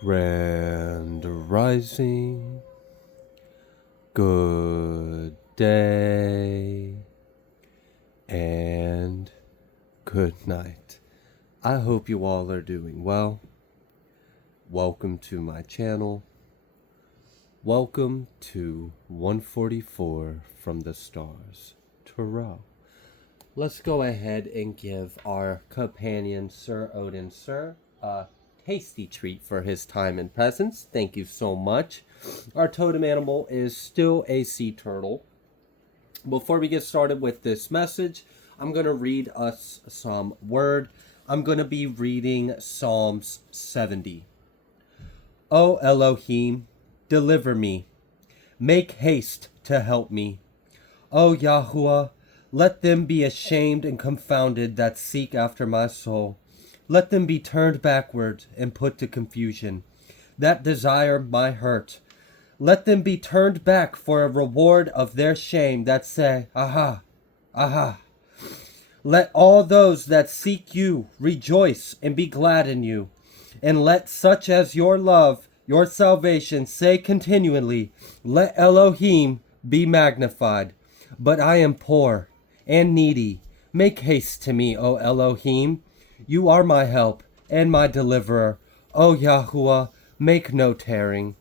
Grand Rising, good day, and good night. I hope you all are doing well. Welcome to my channel. Welcome to 144 from the stars, Tarot. Let's go ahead and give our companion, Sir Odin, a tasty treat for his time and presence. Thank you so much. Our totem animal is still a sea turtle. Before we get started with this message, I'm going to read us some word. I'm going to be reading Psalms 70. O Elohim, deliver me. Make haste to help me. O Yahuwah, let them be ashamed and confounded that seek after my soul. Let them be turned backward and put to confusion, that desire my hurt. Let them be turned back for a reward of their shame, that say, Aha, aha. Let all those that seek you rejoice and be glad in you. And let such as your love, your salvation, say continually, Let Elohim be magnified. But I am poor and needy. Make haste to me, O Elohim. You are my help and my deliverer. O Yahuwah, make no tarrying.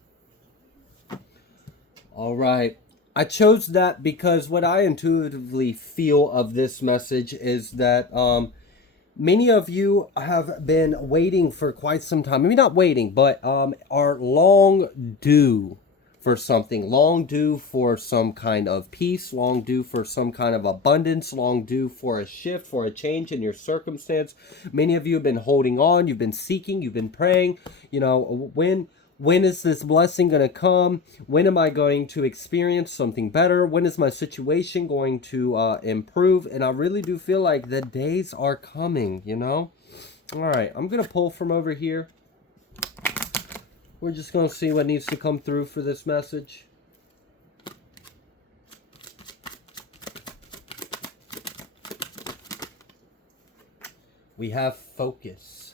All right. I chose that because what I intuitively feel of this message is that many of you have been waiting for quite some time. Maybe not waiting, but are long due for something, long due for some kind of peace, long due for some kind of abundance, long due for a shift, for a change in your circumstance. Many of you have been holding on, you've been seeking, you've been praying, when is this blessing going to come? When am I going to experience something better? When is my situation going to improve? And I really do feel like the days are coming, All right, I'm going to pull from over here. We're just going to see what needs to come through for this message. We have focus.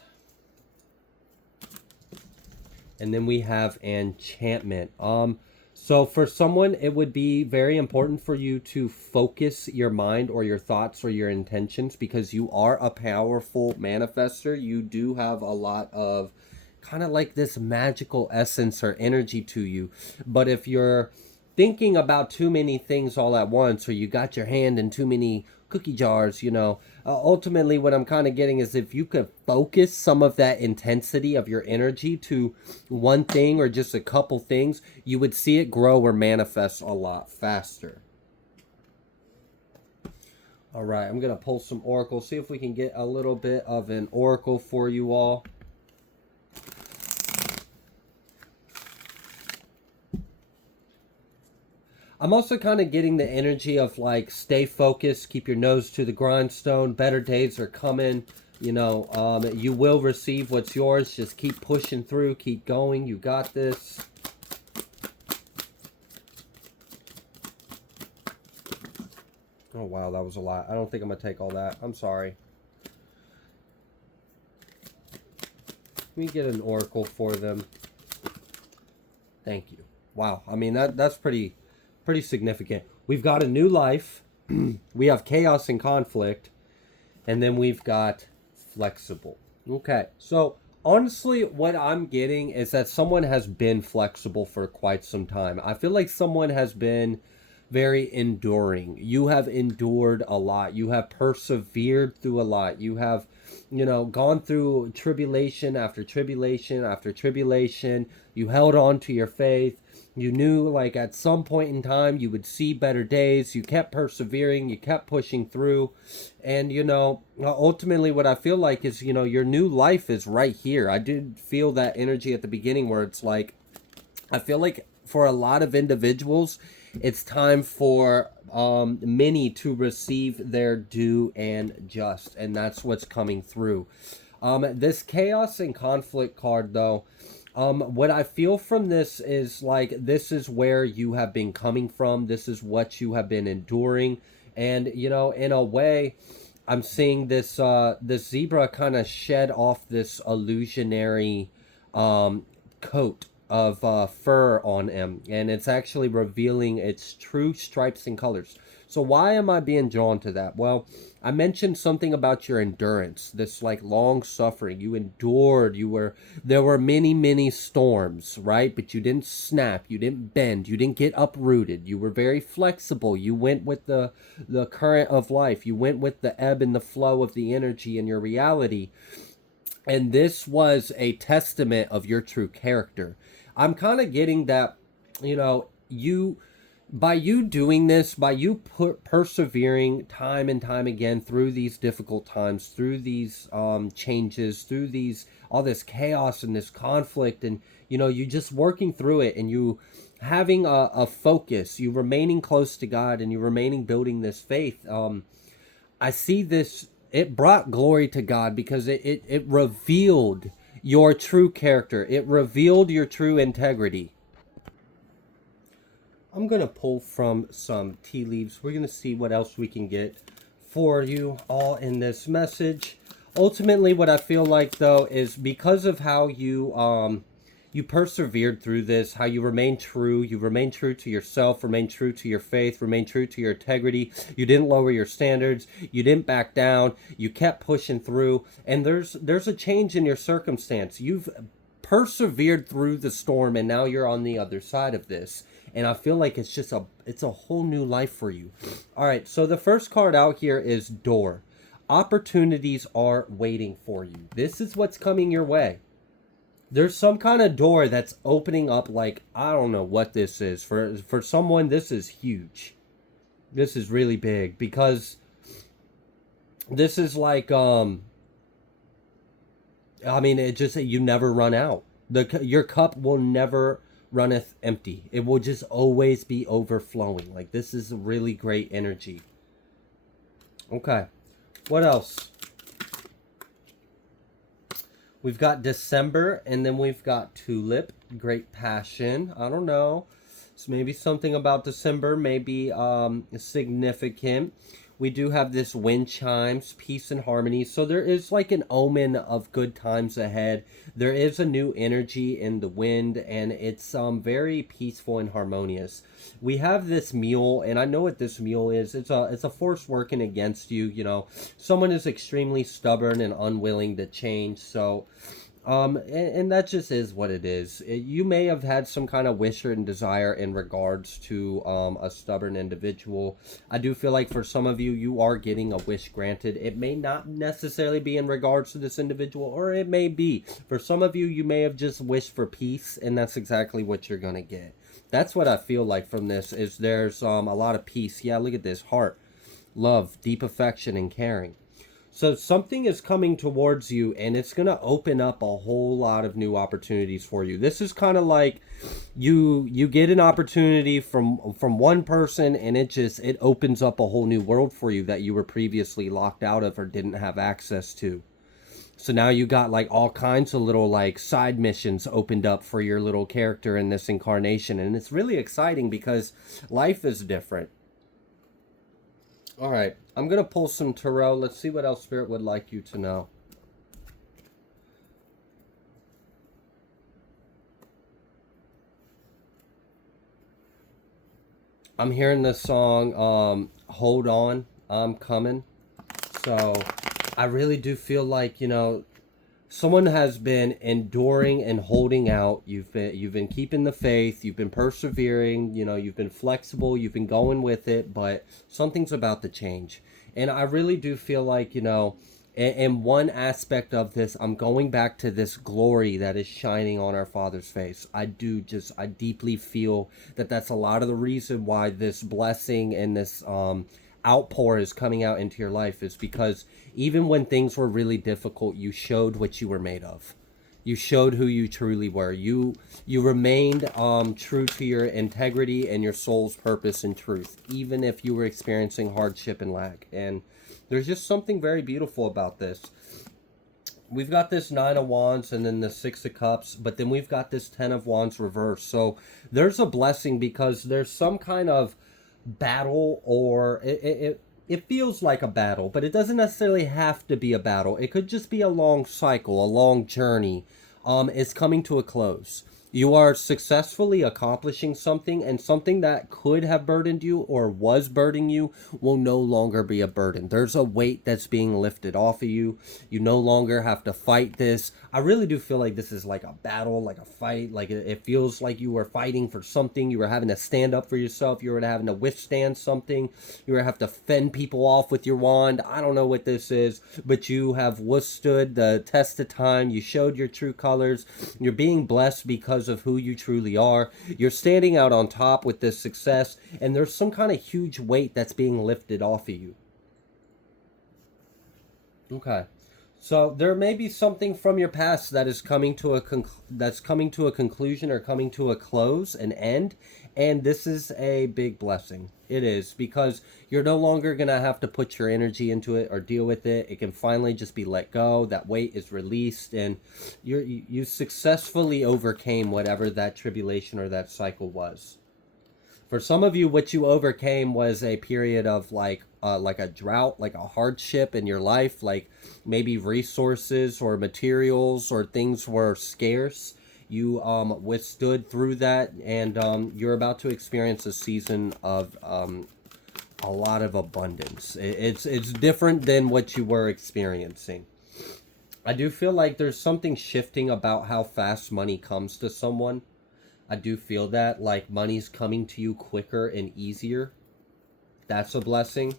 And then we have enchantment. So for someone, it would be very important for you to focus your mind or your thoughts or your intentions, because you are a powerful manifester. You do have a lot of kind of like this magical essence or energy to you. But if you're thinking about too many things all at once, or you got your hand in too many cookie jars, ultimately what I'm kind of getting is if you could focus some of that intensity of your energy to one thing or just a couple things, you would see it grow or manifest a lot faster. All right, I'm going to pull some oracles, see if we can get a little bit of an oracle for you all. I'm also kind of getting the energy of like, stay focused, keep your nose to the grindstone. Better days are coming. You will receive what's yours. Just keep pushing through, keep going. You got this. Oh, wow, that was a lot. I don't think I'm going to take all that. I'm sorry. Let me get an oracle for them. Thank you. Wow. I mean, that's pretty significant. We've got a new life. We have chaos and conflict. And then we've got flexible. Okay. So honestly, what I'm getting is that someone has been flexible for quite some time. I feel like someone has been very enduring. You have endured a lot. You have persevered through a lot. You have, gone through tribulation after tribulation after tribulation. You held on to your faith. You knew like at some point in time you would see better days. You kept persevering. You kept pushing through. And, ultimately what I feel like is, your new life is right here. I did feel that energy at the beginning where it's like, I feel like for a lot of individuals, it's time for many to receive their due and just. And that's what's coming through. This chaos and conflict card, though, what I feel from this is like, this is where you have been coming from. This is what you have been enduring. And, in a way, I'm seeing this, this zebra kind of shed off this illusionary, coat of fur on him, and it's actually revealing its true stripes and colors. So why am I being drawn to that? Well, I mentioned something about your endurance, this like long suffering. You endured, there were many storms, right? But you didn't snap, you didn't bend, you didn't get uprooted. You were very flexible. You went with the current of life. You went with the ebb and the flow of the energy in your reality. And this was a testament of your true character. I'm kind of getting that, you by you doing this, by you persevering time and time again through these difficult times, through these changes, through these all this chaos and this conflict, and you just working through it, and you having a focus, you remaining close to God, and you remaining building this faith. I see this. It brought glory to God because it revealed your true character. It revealed your true integrity. I'm going to pull from some tea leaves. We're going to see what else we can get for you all in this message. Ultimately, what I feel like, though, is because of how you persevered through this, how you remained true to yourself, remained true to your faith, remained true to your integrity. You didn't lower your standards. You didn't back down. You kept pushing through. And there's a change in your circumstance. You've persevered through the storm, and now you're on the other side of this. And I feel like it's a whole new life for you. All right, so the first card out here is door. Opportunities are waiting for you. This is what's coming your way. There's some kind of door that's opening up, like, I don't know what this is. For someone, this is huge. This is really big, because this is like, it just, you never run out. Your cup will never runneth empty. It will just always be overflowing. Like, this is a really great energy. Okay. What else? We've got December, and then we've got Tulip, Great Passion. I don't know. So maybe something about December may be significant. We do have this wind chimes, peace and harmony. So there is like an omen of good times ahead. There is a new energy in the wind, and it's very peaceful and harmonious. We have this mule, and I know what this mule is. It's a force working against you. Someone is extremely stubborn and unwilling to change. So and that just is what it is. You may have had some kind of wish or desire in regards to a stubborn individual. I do feel like for some of you, you are getting a wish granted. It may not necessarily be in regards to this individual, or it may be. For some of you, you may have just wished for peace, and that's exactly what you're going to get. That's what I feel like from this, is there's a lot of peace. Yeah, look at this. Heart, love, deep affection, and caring. So something is coming towards you, and it's going to open up a whole lot of new opportunities for you. This is kind of like you get an opportunity from one person, and it opens up a whole new world for you that you were previously locked out of or didn't have access to. So now you got like all kinds of little like side missions opened up for your little character in this incarnation, and it's really exciting because life is different. All right, I'm going to pull some tarot. Let's see what else Spirit would like you to know. I'm hearing this song, Hold On, I'm Coming. So I really do feel like, someone has been enduring and holding out. You've been keeping the faith. You've been persevering. You've been flexible. You've been going with it. But something's about to change. And I really do feel like, in one aspect of this, I'm going back to this glory that is shining on our Father's face. I deeply feel that that's a lot of the reason why this blessing and this outpour is coming out into your life, is because even when things were really difficult, you showed what you were made of. You showed who you truly were. You remained true to your integrity and your soul's purpose and truth, even if you were experiencing hardship and lack. And there's just something very beautiful about this. We've got this 9 of Wands and then the 6 of Cups, but then we've got this 10 of Wands reversed. So there's a blessing because there's some kind of battle, or it feels like a battle, but it doesn't necessarily have to be a battle. It could just be a long cycle, a long journey. Is coming to a close. You are successfully accomplishing something, and something that could have burdened you or was burdening you will no longer be a burden. There's a weight that's being lifted off of you. You no longer have to fight this. I really do feel like this is like a battle, like a fight. Like it feels like you were fighting for something. You were having to stand up for yourself. You were having to withstand something. You were have to fend people off with your wand. I don't know what this is, but you have withstood the test of time. You showed your true colors. You're being blessed because of who you truly are. You're standing out on top with this success, and there's some kind of huge weight that's being lifted off of you. Okay. So there may be something from your past that is coming to a that's coming to a conclusion or coming to a close, an end, and this is a big blessing. It is, because you're no longer going to have to put your energy into it or deal with it. It can finally just be let go. That weight is released, and you successfully overcame whatever that tribulation or that cycle was. For some of you, what you overcame was a period of like a drought, like a hardship in your life, like maybe resources or materials or things were scarce. You withstood through that, and you're about to experience a season of a lot of abundance. It's different than what you were experiencing. I do feel like there's something shifting about how fast money comes to someone. I do feel that, like, money's coming to you quicker and easier. That's a blessing.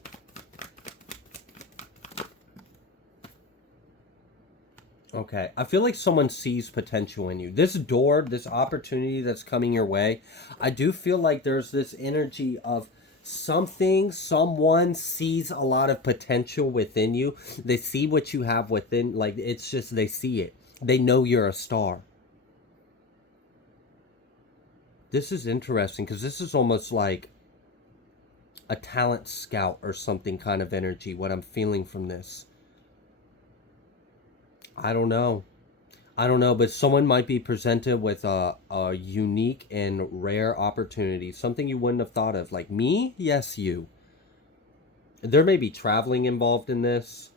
Okay, I feel like someone sees potential in you. This door, this opportunity that's coming your way, I do feel like there's this energy of someone sees a lot of potential within you. They see what you have within, like, it's just, they see it. They know you're a star. This is interesting because this is almost like a talent scout or something kind of energy, what I'm feeling from this. I don't know. I don't know, but someone might be presented with a unique and rare opportunity, something you wouldn't have thought of. Like me? Yes, you. There may be traveling involved in this.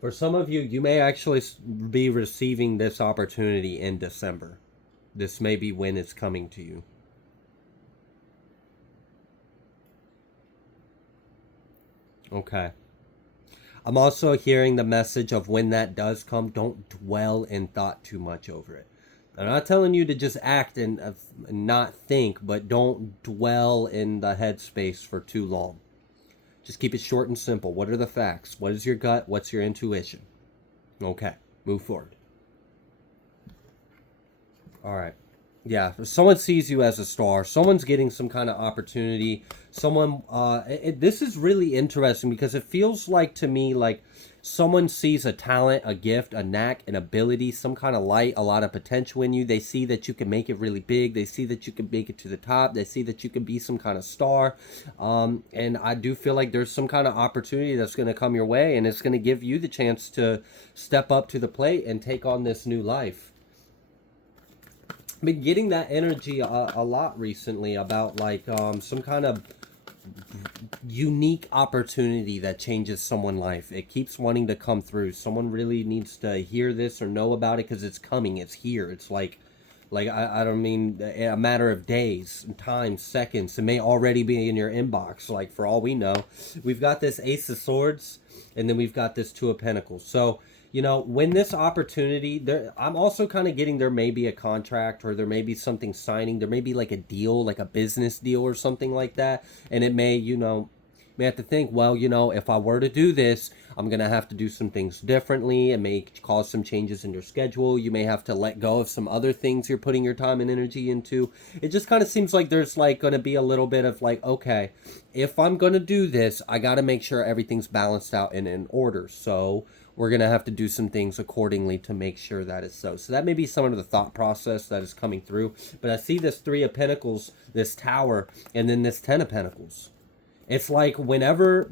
For some of you, you may actually be receiving this opportunity in December. This may be when it's coming to you. Okay. I'm also hearing the message of when that does come, don't dwell in thought too much over it. I'm not telling you to just act and not think, but don't dwell in the headspace for too long. Just keep it short and simple. What are the facts? What is your gut? What's your intuition? Okay, move forward. All right. Yeah, if someone sees you as a star. Someone's getting some kind of opportunity. Someone, this is really interesting because it feels like to me like someone sees a talent, a gift, a knack, an ability, some kind of light, a lot of potential in you. They see that you can make it really big. They see that you can make it to the top. They see that you can be some kind of star. And I do feel like there's some kind of opportunity that's going to come your way, and it's going to give you the chance to step up to the plate and take on this new life. Been getting that energy a lot recently about like some kind of unique opportunity that changes someone's life. It keeps wanting to come through. Someone really needs to hear this or know about it because it's coming. It's here. It's like I don't mean a matter of days, time, seconds. It may already be in your inbox. Like for all we know, we've got this Ace of Swords, and then we've got this Two of Pentacles. So when this opportunity, I'm also kind of getting there may be a contract or there may be something signing. There may be like a deal, like a business deal or something like that. And it may, may have to think, well, if I were to do this, I'm going to have to do some things differently. It may cause some changes in your schedule. You may have to let go of some other things you're putting your time and energy into. It just kind of seems like there's like going to be a little bit of like, okay, if I'm going to do this, I got to make sure everything's balanced out and in order. So we're going to have to do some things accordingly to make sure that is so. So that may be some of the thought process that is coming through. But I see this Three of Pentacles, this Tower, and then this Ten of Pentacles. It's like whenever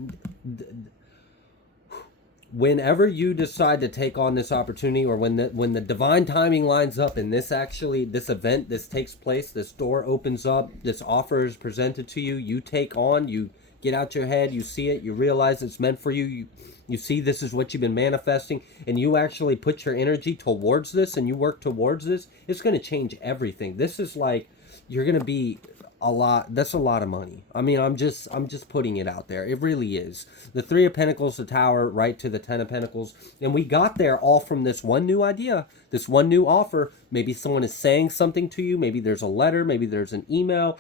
you decide to take on this opportunity, or when the divine timing lines up and this takes place, this door opens up, this offer is presented to you, you take on, you get out your head, you see it, you realize it's meant for you, you see this is what you've been manifesting, and you actually put your energy towards this and you work towards this, it's going to change everything. This is like, you're going to be that's a lot of money. I mean, I'm just putting it out there. It really is. The Three of Pentacles, the Tower, right to the Ten of Pentacles. And we got there all from this one new idea, this one new offer. Maybe someone is saying something to you. Maybe there's a letter. Maybe there's an email.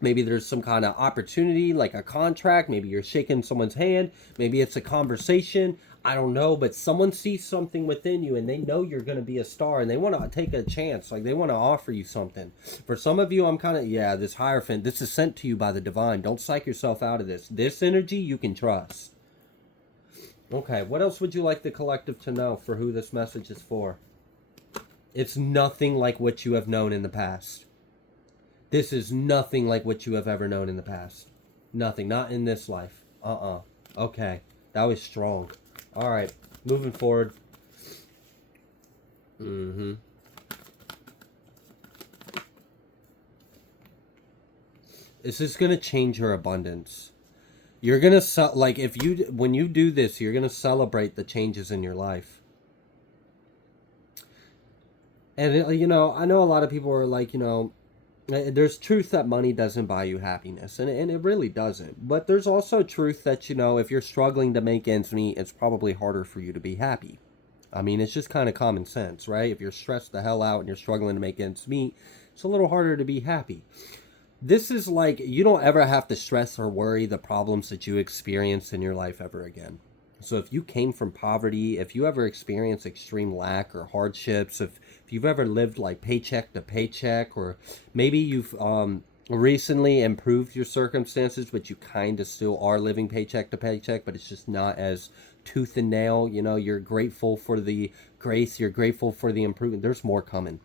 Maybe there's some kind of opportunity, like a contract. Maybe you're shaking someone's hand. Maybe it's a conversation. I don't know, but someone sees something within you and they know you're going to be a star and they want to take a chance. Like, they want to offer you something. For some of you, I'm kind of, yeah, this Hierophant, this is sent to you by the divine. Don't psych yourself out of this. This energy you can trust. Okay, what else would you like the collective to know for who this message is for? It's nothing like what you have known in the past. This is nothing like what you have ever known in the past. Nothing. Not in this life. Okay. That was strong. All right. Moving forward. This is going to change your abundance. You're going to, like, when you do this, you're going to celebrate the changes in your life. And, you know, I know a lot of people are like, you know, there's truth that money doesn't buy you happiness, and it really doesn't. But there's also truth that, you know, if you're struggling to make ends meet, it's probably harder for you to be happy. I mean, it's just kind of common sense, right? If you're stressed the hell out and you're struggling to make ends meet, it's a little harder to be happy. This is like, you don't ever have to stress or worry the problems that you experience in your life ever again. So if you came from poverty, if you ever experienced extreme lack or hardships, if you've ever lived like paycheck to paycheck, or maybe you've recently improved your circumstances, but you kind of still are living paycheck to paycheck, but it's just not as tooth and nail, you know, you're grateful for the grace, you're grateful for the improvement. There's more coming.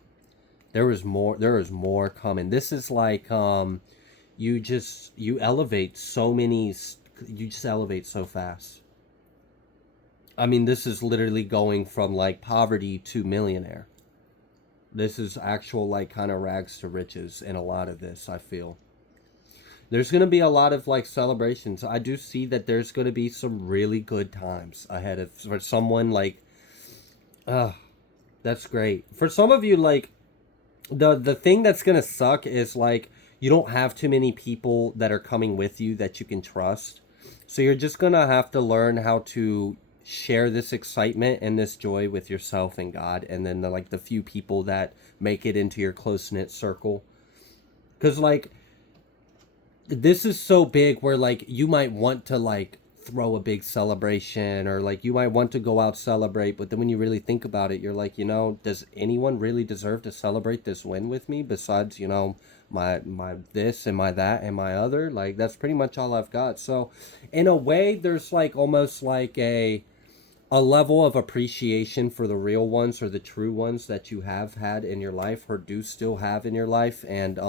There is more coming. This is like, you elevate so many, you just elevate so fast. I mean, this is literally going from like poverty to millionaire. This is actual like kind of rags to riches in a lot of this, I feel. There's going to be a lot of like celebrations. I do see that there's going to be some really good times ahead of, for someone like, that's great. For some of you, like, the thing that's going to suck is like, you don't have too many people that are coming with you that you can trust. So you're just going to have to learn how to share this excitement and this joy with yourself and God, and then the few people that make it into your close-knit circle. Because like, this is so big where like you might want to like throw a big celebration, or like you might want to go out celebrate, but then when you really think about it, you're like, you know, does anyone really deserve to celebrate this win with me besides, you know, my this and my that and my other? Like, that's pretty much all I've got. So in a way, there's like almost like a level of appreciation for the real ones, or the true ones that you have had in your life or do still have in your life. And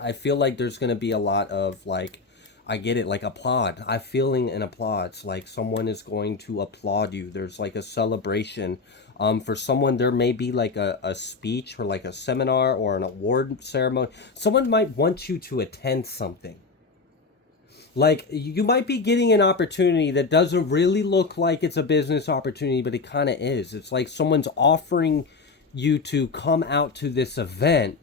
I feel like there's going to be a lot of like, I get it, like applaud. I'm feeling an applause, like someone is going to applaud you. There's like a celebration. For someone, there may be like a speech or like a seminar or an award ceremony. Someone might want you to attend something. Like, you might be getting an opportunity that doesn't really look like it's a business opportunity, but it kind of is. It's like someone's offering you to come out to this event,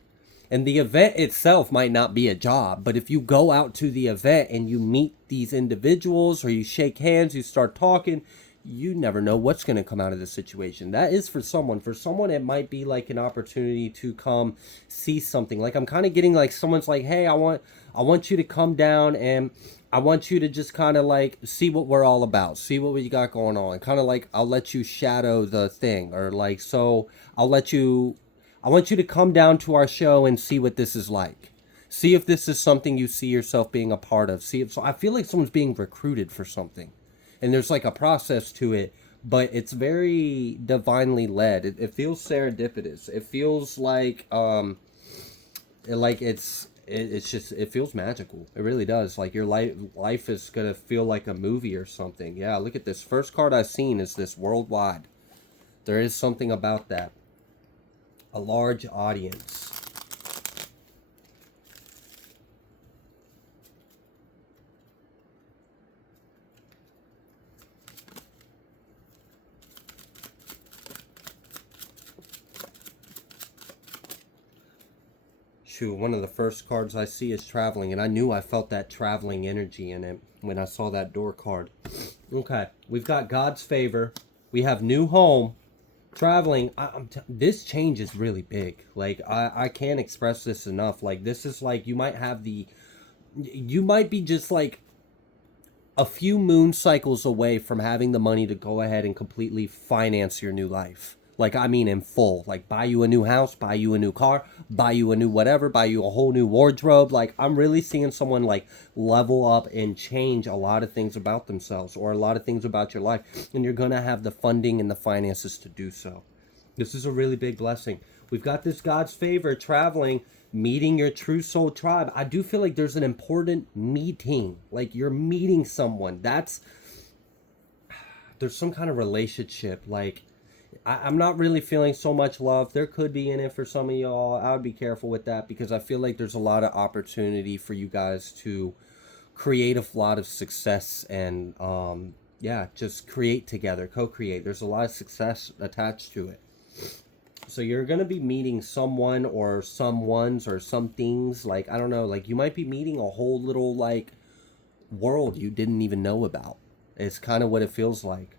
and the event itself might not be a job, but if you go out to the event and you meet these individuals, or you shake hands, you start talking, you never know what's going to come out of this situation. That is for someone. For someone, it might be like an opportunity to come see something. Like, I'm kind of getting like someone's like, hey, I want you to come down and I want you to just kind of like see what we're all about, see what we got going on. Kind of like, I'll let you shadow the thing, or like, so I want you to come down to our show and see what this is like. See if this is something you see yourself being a part of. So I feel like someone's being recruited for something. And there's like a process to it, but it's very divinely led. It feels serendipitous. It feels like it feels magical. It really does. Like, your life is gonna feel like a movie or something. Yeah, look at this. First card I've seen is this worldwide. There is something about that. A large audience. shoot, one of the first cards I see is traveling, and I knew I felt that traveling energy in it when I saw that door card. Okay, we've got God's favor. We have new home. Traveling, this change is really big. Like, I can't express this enough. Like, this is like, you might be just like a few moon cycles away from having the money to go ahead and completely finance your new life. Like, I mean, in full. Like, buy you a new house, buy you a new car, buy you a new whatever, buy you a whole new wardrobe. Like, I'm really seeing someone, like, level up and change a lot of things about themselves or a lot of things about your life. And you're going to have the funding and the finances to do so. This is a really big blessing. We've got this God's favor, traveling, meeting your true soul tribe. I do feel like there's an important meeting. Like, you're meeting someone. There's some kind of relationship. Like, I'm not really feeling so much love. There could be in it for some of y'all. I would be careful with that because I feel like there's a lot of opportunity for you guys to create a lot of success and, just create together, co-create. There's a lot of success attached to it. So you're going to be meeting someone or someones or some things. Like, I don't know, like you might be meeting a whole little like world you didn't even know about. It's kind of what it feels like.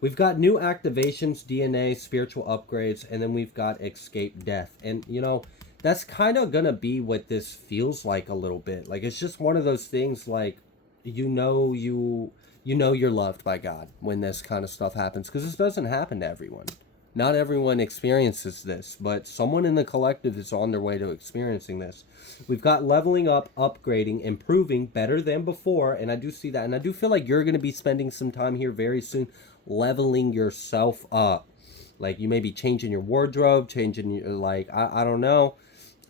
We've got new activations, DNA, spiritual upgrades, and then we've got escape death. And, that's kind of going to be what this feels like a little bit. Like, it's just one of those things, like, you're loved by God when this kind of stuff happens. Because this doesn't happen to everyone. Not everyone experiences this, but someone in the collective is on their way to experiencing this. We've got leveling up, upgrading, improving, better than before, and I do see that. And I do feel like you're going to be spending some time here very soon leveling yourself up. Like, you may be changing your wardrobe, changing your, like, I don't know.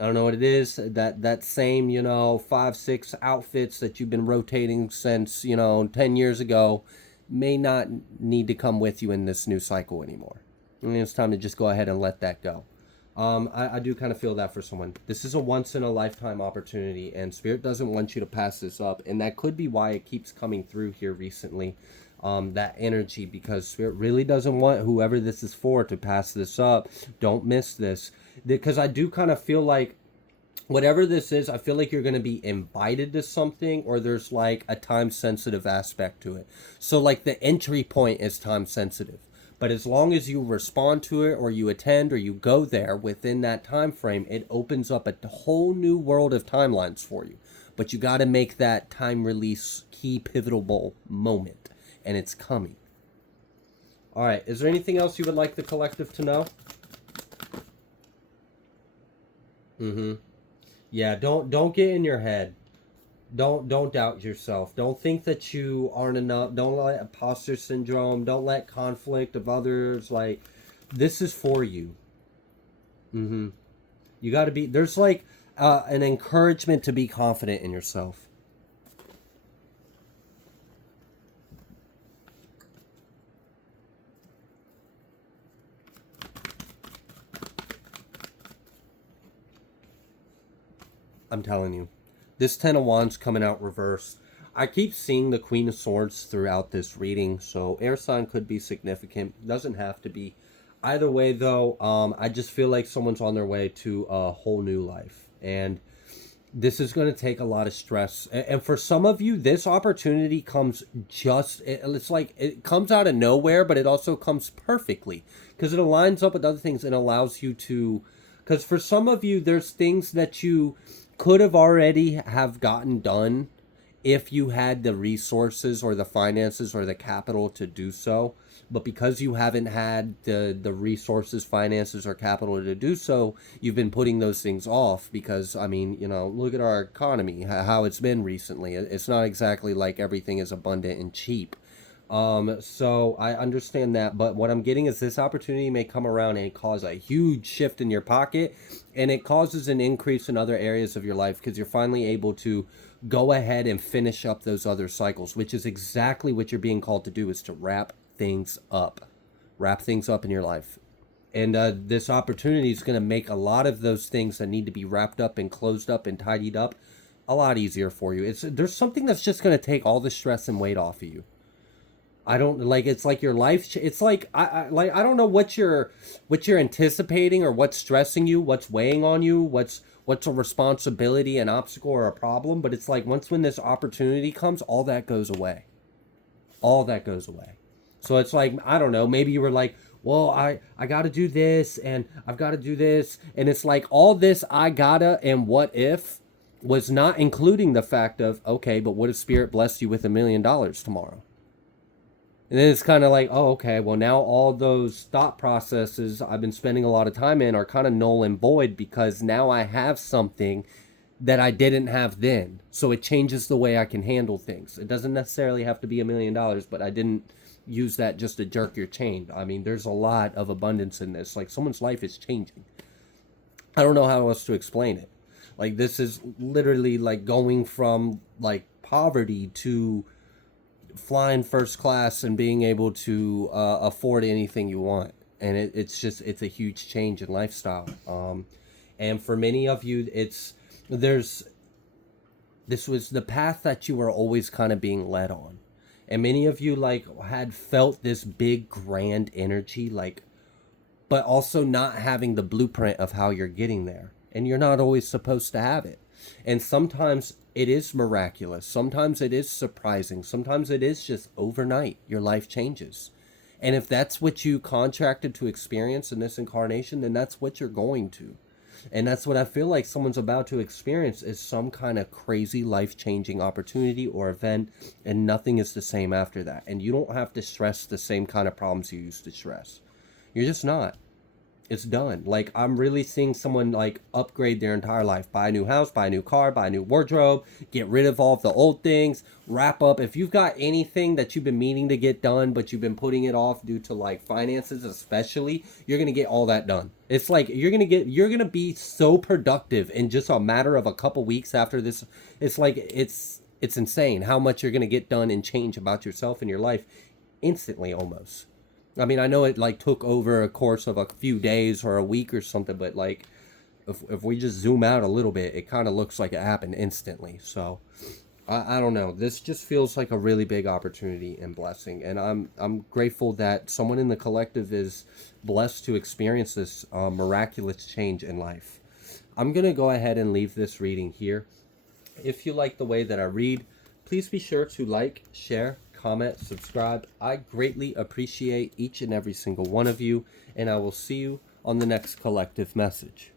I don't know what it is. That same, 5-6 outfits that you've been rotating since, 10 years ago may not need to come with you in this new cycle anymore. I mean, it's time to just go ahead and let that go. I do kind of feel that for someone. This is a once-in-a-lifetime opportunity, and Spirit doesn't want you to pass this up, and that could be why it keeps coming through here recently, that energy, because Spirit really doesn't want whoever this is for to pass this up. Don't miss this, because I do kind of feel like whatever this is, I feel like you're going to be invited to something, or there's like a time-sensitive aspect to it. So like the entry point is time-sensitive. But as long as you respond to it or you attend or you go there within that time frame, it opens up a whole new world of timelines for you. But you got to make that time release key pivotal moment, and it's coming. All right, is there anything else you would like the collective to know? Yeah, don't get in your head. Don't doubt yourself. Don't think that you aren't enough. Don't let imposter syndrome. Don't let conflict of others. Like, this is for you. You got to be. There's like an encouragement to be confident in yourself. I'm telling you. This 10 of Wands coming out reversed. I keep seeing the Queen of Swords throughout this reading, so air sign could be significant. Doesn't have to be. Either way, though, I just feel like someone's on their way to a whole new life. And this is going to take a lot of stress. And for some of you, this opportunity comes it's like it comes out of nowhere, but it also comes perfectly. Because it aligns up with other things and allows you to... Because for some of you, there's things that you could have already have gotten done if you had the resources or the finances or the capital to do so. But because you haven't had the resources, finances, or capital to do so, you've been putting those things off because, I mean, look at our economy, how it's been recently. It's not exactly like everything is abundant and cheap. So I understand that, but what I'm getting is this opportunity may come around and cause a huge shift in your pocket, and it causes an increase in other areas of your life because you're finally able to go ahead and finish up those other cycles, which is exactly what you're being called to do, is to wrap things up in your life. And this opportunity is going to make a lot of those things that need to be wrapped up and closed up and tidied up a lot easier for you. There's something that's just going to take all the stress and weight off of you. I don't like, it's like your life it's like I don't know what you're anticipating or what's stressing you, what's weighing on you, what's a responsibility, an obstacle or a problem, but it's like once when this opportunity comes, all that goes away. All that goes away. So it's like, I don't know, maybe you were like, well, I got to do this and I've got to do this, and it's like all this I gotta and what if was not including the fact of, okay, but what if spirit blessed you with $1 million tomorrow? And then it's kind of like, oh, okay, well, now all those thought processes I've been spending a lot of time in are kind of null and void because now I have something that I didn't have then. So it changes the way I can handle things. It doesn't necessarily have to be $1 million, but I didn't use that just to jerk your chain. I mean, there's a lot of abundance in this. Like, someone's life is changing. I don't know how else to explain it. Like, this is literally like going from like poverty to flying first class and being able to afford anything you want. And it's a huge change in lifestyle. And for many of you, there's this was the path that you were always kind of being led on. And many of you like had felt this big grand energy, like, but also not having the blueprint of how you're getting there. And you're not always supposed to have it. And sometimes it is miraculous. Sometimes it is surprising. Sometimes it is just overnight. Your life changes. And if that's what you contracted to experience in this incarnation, then that's what you're going to. And that's what I feel like someone's about to experience, is some kind of crazy life-changing opportunity or event, and nothing is the same after that. And you don't have to stress the same kind of problems you used to stress. You're just not. It's done. Like, I'm really seeing someone like upgrade their entire life, buy a new house, buy a new car, buy a new wardrobe, get rid of all of the old things, wrap up. If you've got anything that you've been meaning to get done, but you've been putting it off due to like finances, especially, you're going to get all that done. It's like, you're going to be so productive in just a matter of a couple weeks after this. It's like, it's insane how much you're going to get done and change about yourself and your life instantly almost. I mean, I know it like took over a course of a few days or a week or something, but like if we just zoom out a little bit, it kind of looks like it happened instantly. So I don't know. This just feels like a really big opportunity and blessing, and I'm grateful that someone in the collective is blessed to experience this miraculous change in life. I'm gonna go ahead and leave this reading here. If you like the way that I read, please be sure to like, share, comment, subscribe. I greatly appreciate each and every single one of you, and I will see you on the next collective message.